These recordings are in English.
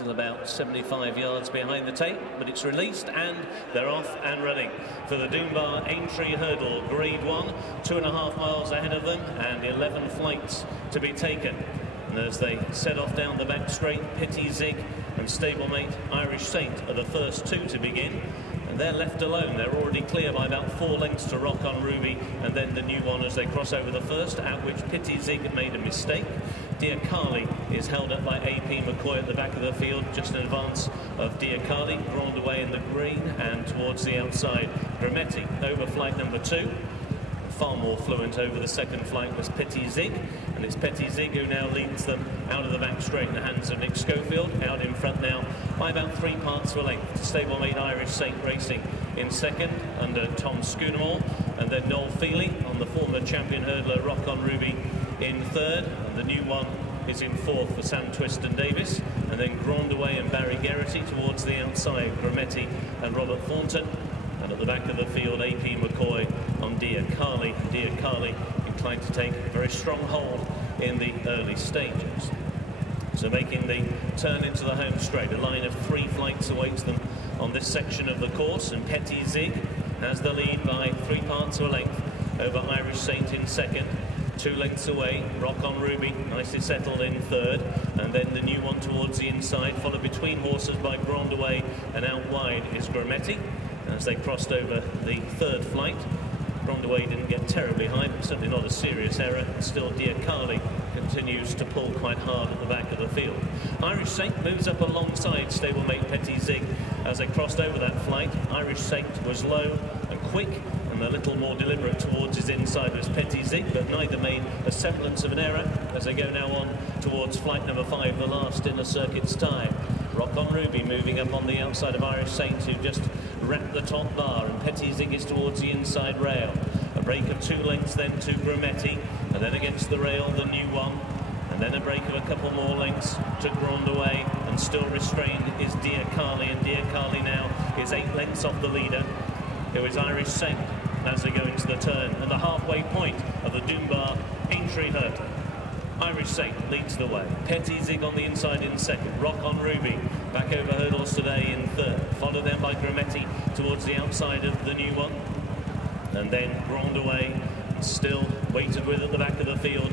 still about 75 yards behind the tape, but it's released and they're off and running for the Doom Bar Aintree Hurdle Grade 1, 2.5 miles ahead of them and 11 flights to be taken. And as they set off down the back straight, Petit Zig and stablemate Irish Saint are the first two to begin. And they're left alone. They're already clear by about 4 lengths to Rock on Ruby and then the new one as they cross over the first, at which Petit Zig made a mistake. Dear Carly is held up by AP McCoy at the back of the field, just in advance of Dear Carly, drawn away in the green and towards the outside. Grametti over flight number 2. Far more fluent over the second flight was Petit Zig, and it's Petit Zig who now leads them out of the back straight in the hands of Nick Schofield, out in front now by about 3 parts of a length. Stablemate Irish Saint racing in second under Tom Scudamore, and then Noel Feely on the former champion hurdler Rock on Ruby in third, and the new one is in fourth for Sam Twiston-Davies, and then Grandaway and Barry Geraghty towards the outside, Grametti and Robert Thornton. And at the back of the field, AP McCoy on Dear Carly. Dear Carly inclined to take a very strong hold in the early stages. So making the turn into the home straight, a line of 3 flights awaits them on this section of the course, and Petit Zig has the lead by 3 parts of a length over Irish Saint in second. 2 lengths away, Rock on Ruby, nicely settled in third, and then the new one towards the inside, followed between horses by Grandaway, and out wide is Grametti. As they crossed over the third flight, Grandaway didn't get terribly high, but certainly not a serious error. Still, Dear Carly continues to pull quite hard at the back of the field. Irish Saint moves up alongside stablemate Petit Zig as they crossed over that flight. Irish Saint was low and quick, and a little more deliberate towards his inside was Petit Zig, but neither made a semblance of an error as they go now on towards flight number 5, the last in the circuit's time. Rock on Ruby moving up on the outside of Irish Saint, who just wrapped the top bar, and Petit Zig is towards the inside rail. A break of 2 lengths then to Grametti, and then against the rail the new one, and then a break of a couple more lengths to Grandaway, and still restrained is Dear Carly, and Dear Carly now is 8 lengths off the leader, who is Irish Saint, as they go into the turn and the halfway point of the Doom Bar Aintree Hurdle. Irish Saint leads the way. Petit Zig on the inside in second. Rock on Ruby back over hurdles today in third. Followed then by Grametti towards the outside of the new one. And then Grandaway still waited with at the back of the field.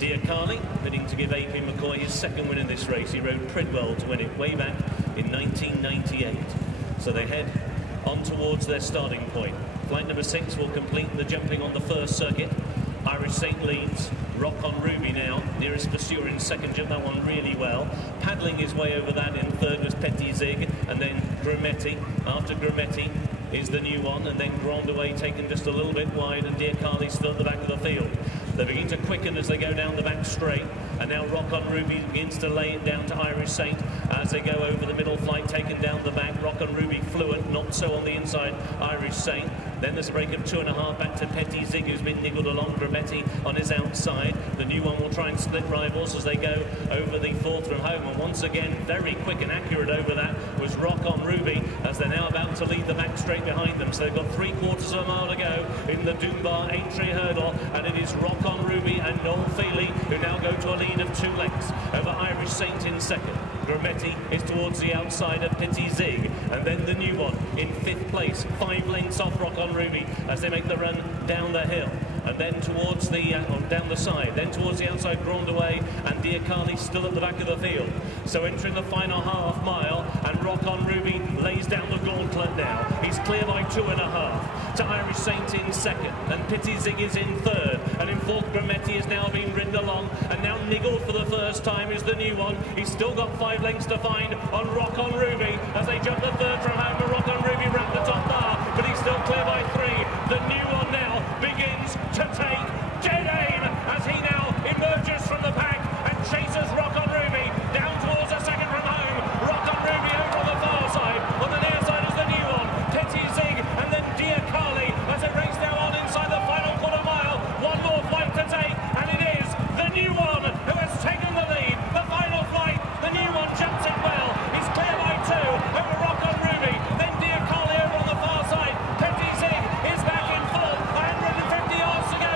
Dear Carly, bidding to give AP McCoy his second win in this race. He rode Pridwell to win it way back in 1998. So they head on towards their starting point. Flight number 6 will complete the jumping on the first circuit. Irish Saint leads. Rock on Ruby now, nearest pursuer in second, jumped that one really well. Paddling his way over that in third was Petit Zig, and then Grametti. After Grametti is the new one, and then Grandaway taken just a little bit wide, and Dear Carly still at the back of the field. They begin to quicken as they go down the back straight, and now Rock on Ruby begins to lay it down to Irish Saint as they go over the middle flight, taken down the back. Rock on Ruby fluent, not so on the inside, Irish Saint. Then there's a break of 2.5 back to Petit Zig, who's been niggled along. Grametti on his outside. The new one will try and split rivals as they go over the fourth from home, and once again very quick and accurate over that was Rock on Ruby as they're now about to lead the back straight behind them. So they've got 3/4 of a mile to go in the Doom Bar Aintree Hurdle, and it is Rock on Ruby and Noel Feely who now go to a lead of 2 lengths over Irish Saint in second. Grametti is towards the outside of Petit Zig, and then the new one in 5th place, 5 lengths off Rock on Ruby as they make the run down the hill, and then towards the down the side, then towards the outside Grandaway, and Dear Carly still at the back of the field. So entering the final half mile, and Rock on Ruby lays down the gauntlet now. He's clear by 2.5 to Irish Saint in second, and Petit Zig is in third, and in fourth Grametti is now being ridden along, and now niggled for the first time is the new one. He's still got 5 lengths to find on Rock on Ruby as they jump the third from home, and Rock on Ruby wrapped the top bar, but he's still clear by 3. The new one now begins to take dead aim as he now emerges from the pack and chases Rock on Ruby down towards the second from home. Rock on Ruby over on the far side. On the near side is the new one, Petit Zig, and then Dear Carly as they race now on inside the final quarter mile. One more flight to take, and it is the new one who has taken the lead. The final flight, the new one jumps it well. He's clear by 2 over Rock on Ruby. Then Dear Carly over on the far side. Petit Zig is back in full. 150 yards to go.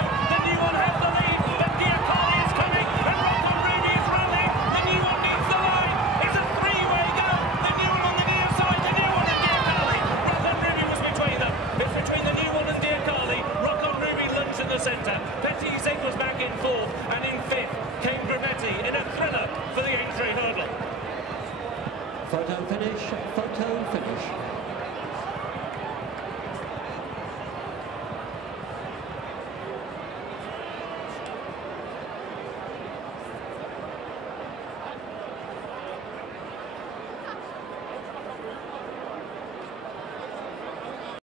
Photo finish, photo finish.